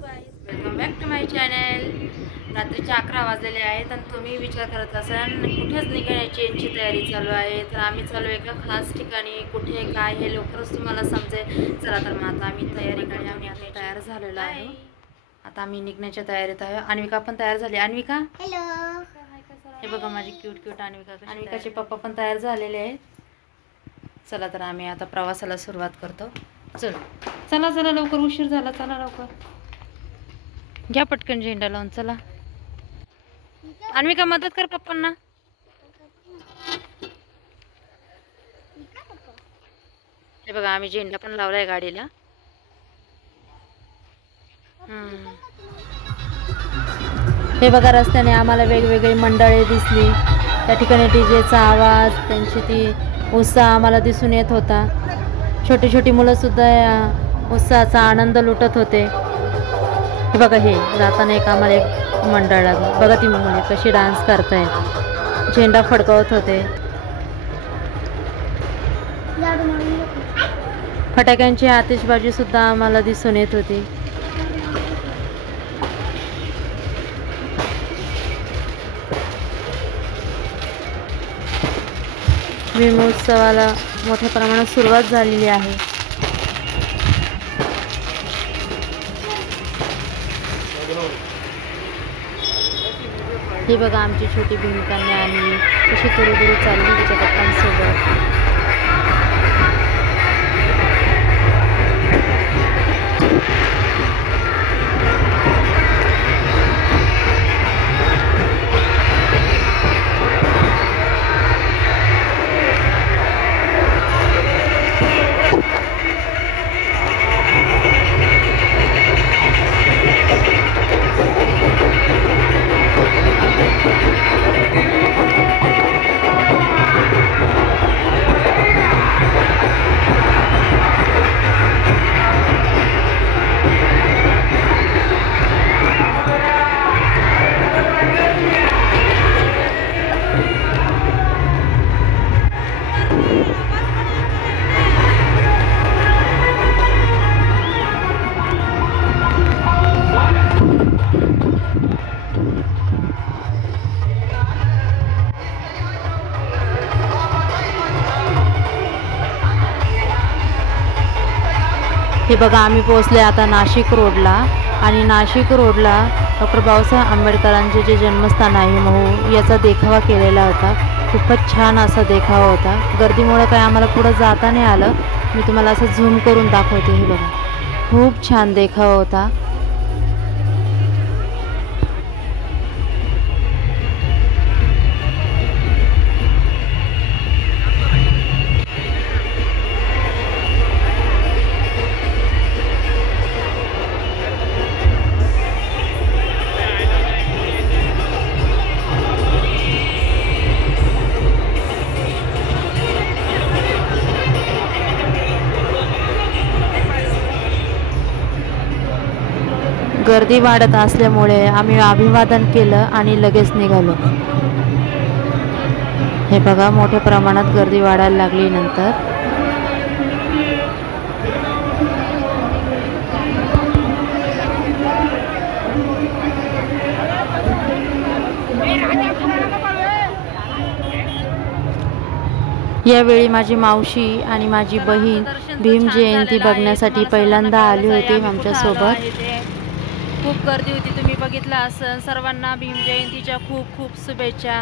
Welcome back to my channel. रात्रीचे 11 वाजलेले आहेत आणि तुम्ही विचार करत असाल कुठेच निघण्याची यांची तयारी चालू आहे। तर आम्ही चालू एका खास ठिकाणी, कुठे काय हे लवकरच तुम्हाला समजेल। चला तर मग आता आम्ही तयारी करण्यासाठी आम्ही तयार झालेलो आहे। आता आम्ही निघण्याच्या तयारीत आहे। अन्विका पण तयार झाली। अन्विका हॅलो, हे बघा माझी क्यूट अन्विका। अन्विकाचे पप्पा पण तयार झालेले आहेत। चला तर आम्ही आता प्रवासाला सुरुवात करतो। चला चला लवकर, उशीर झाला, चला लवकर घ्या पटकन झेंडा लावून। चला अन्विका मदत कर पप्पांना। हे बघा आम्ही झेंडा पण लावलाय गाडीला। हे बघा रस्त्याने आम्हाला वेगवेगळी मंडळे दिसली। त्या ठिकाणी डीजेचा आवाज, त्यांची ती उत्साह आम्हाला दिसून येत होता। छोटी छोटी मुलं सुद्धा या उत्साहाचा आनंद लुटत होते। हे बघा हे जाताना एक आम्हाला एक मंडळ लागलं। बघा ती मुले कशी डान्स करतायत, झेंडा फडकवत होते। फटाक्यांची आतिषबाजी सुद्धा आम्हाला दिसून येत होती। भीमोत्सवाला मोठ्या प्रमाणात सुरुवात झालेली आहे। हे बघा आमची छोटी भूमिकांनी आणली कशी तुरुतुरू चालली तिच्या पप्पांसोबत। हे बघा आम्ही पोहोचले आता नाशिक रोडला। आणि नाशिक रोडला डॉक्टर बाबासाहेब आंबेडकरांचे जे जन्मस्थान आहे महू, याचा देखावा केलेला होता। खूपच छान असा देखावा होता। गर्दीमुळे काय आम्हाला पुढे जाता नाही आलं। मी तुम्हाला असं झूम करून दाखवते। हे बघा खूप छान देखावा होता। गर्दी वाढत असल्यामुळे आम्ही अभिवादन केलं आणि लगेच निघालो। हे बघा मोठ्या प्रमाणात गर्दी वाढायला लागली। नंतर यावेळी माझी मावशी आणि माझी बहीण भीम जयंती बघण्यासाठी पहिल्यांदा आली होती आमच्या सोबत। खूप गर्दी होती, तुम्ही बघितलं असेल। सर्वांना भीम जयंतीच्या खूप खूप शुभेच्छा।